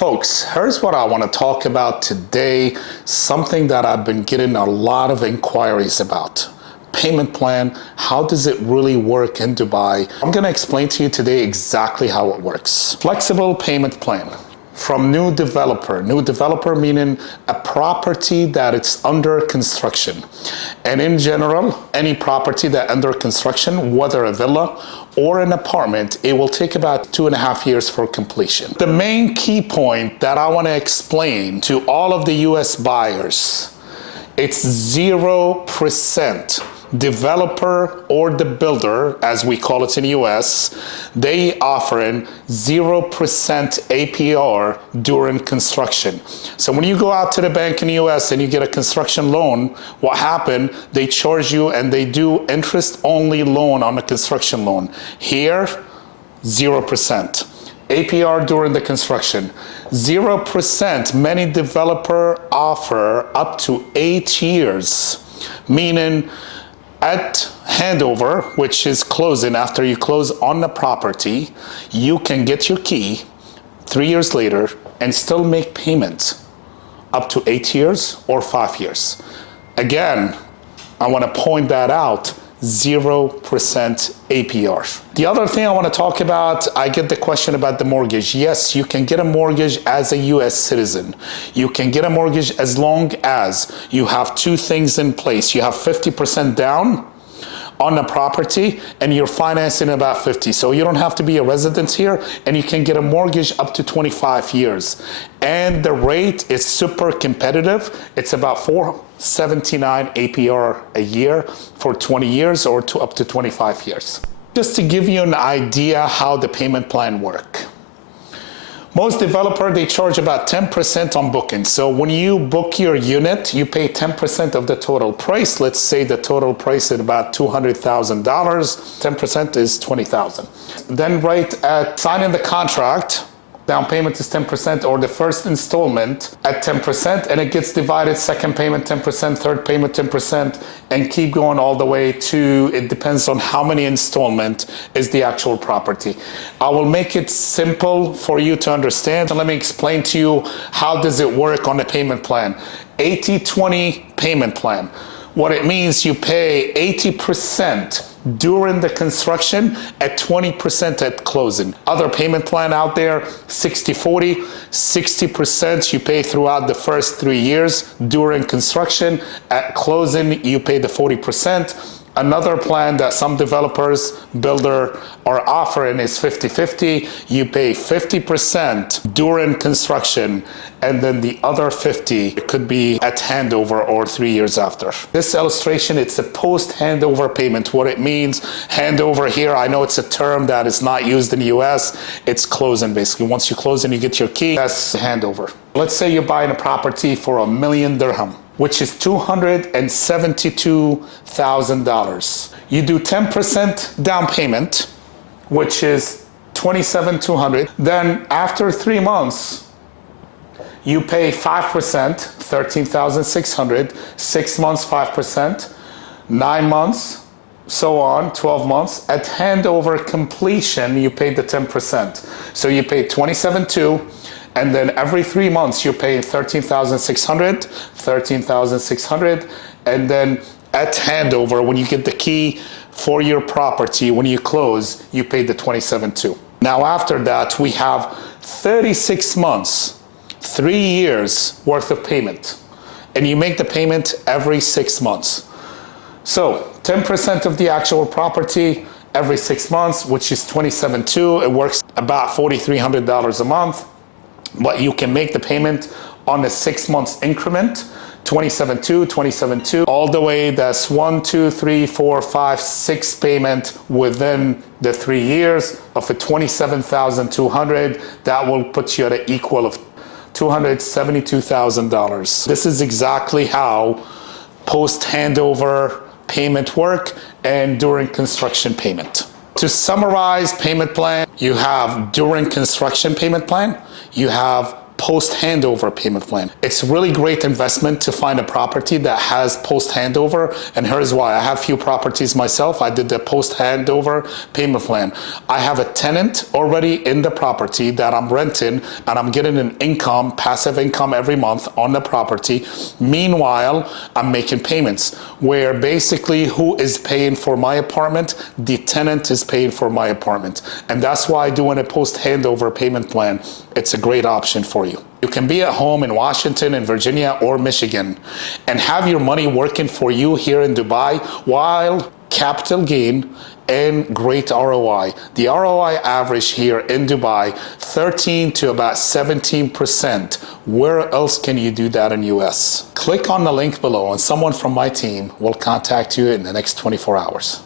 Folks, here's what I want to talk about today, something that I've been getting a lot of inquiries about. Payment plan, how does it really work in Dubai? I'm going to explain to you today exactly how it works. Flexible payment plan from new developer meaning a property that it's under construction. And in general, any property that under construction, whether a villa or an apartment, it will take about 2.5 years for completion. The main key point that I want to explain to all of the US buyers, it's 0%. Developer or the builder, as we call it in the US, they offering 0% APR during construction. So when you go out to the bank in the US and you get a construction loan, what happened? They charge you and they do interest-only loan on the construction loan. Here, 0%. APR during the construction. 0%, many developer offer up to 8 years, meaning at handover, which is closing, after you close on the property, you can get your key 3 years later and still make payments up to 8 years or 5 years. Again, I want to point that out, 0% APR. The other thing I want to talk about, I get the question about the mortgage. Yes, you can get a mortgage as a US citizen. You can get a mortgage as long as you have two things in place. You have 50% down on the property and you're financing about 50. So you don't have to be a resident here and you can get a mortgage up to 25 years. And the rate is super competitive. It's about 479 APR a year for 20 years or up to 25 years. Just to give you an idea how the payment plan work. Most developer, they charge about 10% on booking. So when you book your unit, you pay 10% of the total price. Let's say the total price is about $200,000. 10% is $20,000. Then right at signing the contract, down payment is 10% or the first installment at 10%, and it gets divided, second payment 10%, third payment 10%, and keep going all the way to, it depends on how many installment is the actual property. I will make it simple for you to understand, and let me explain to you how does it work on the payment plan. 80-20 payment plan. What it means, you pay 80% during the construction at 20% at closing. Other payment plan out there, 60-40, 60% you pay throughout the first 3 years during construction. At closing, you pay the 40%. Another plan that some developers, builder are offering is 50-50. You pay 50% during construction, and then the other 50 could be at handover or 3 years after. This illustration, it's a post-handover payment. What it means, handover here, I know it's a term that is not used in the US. It's closing, basically. Once you close and you get your key, that's handover. Let's say you're buying a property for $1 million dirham, which is $272,000. You do 10% down payment, which is $27,200. Then after 3 months, you pay 5%, $13,600. 6 months, 5%. 9 months, so on, 12 months. At handover completion, you pay the 10%. So you pay $27,200. And then every 3 months you pay $13,600, $13,600, and then at handover, when you get the key for your property, when you close, you pay the $27,200. Now after that, we have 36 months, 3 years worth of payment, and you make the payment every 6 months. So 10% of the actual property every 6 months, which is $27,200. It works about $4,300 a month. But you can make the payment on a 6 months increment, $27,200, $27,200, all the way. That's 1, 2, 3, 4, 5, 6 payment within the 3 years of a $27,200. That will put you at an equal of $272,000. This is exactly how post handover payment work and during construction payment. To summarize payment plan, you have during construction payment plan, you have post handover payment plan. It's really great investment to find a property that has post handover, and here's why. I have few properties myself. I did the post handover payment plan. I have a tenant already in the property that I'm renting, and I'm getting an income, passive income every month on the property. Meanwhile, I'm making payments where basically who is paying for my apartment? The tenant is paying for my apartment. And that's why doing a post handover payment plan, it's a great option for you. You can be at home in Washington, in Virginia, or Michigan and have your money working for you here in Dubai while capital gain and great ROI. The ROI average here in Dubai, 13 to about 17%. Where else can you do that in US? Click on the link below and someone from my team will contact you in the next 24 hours.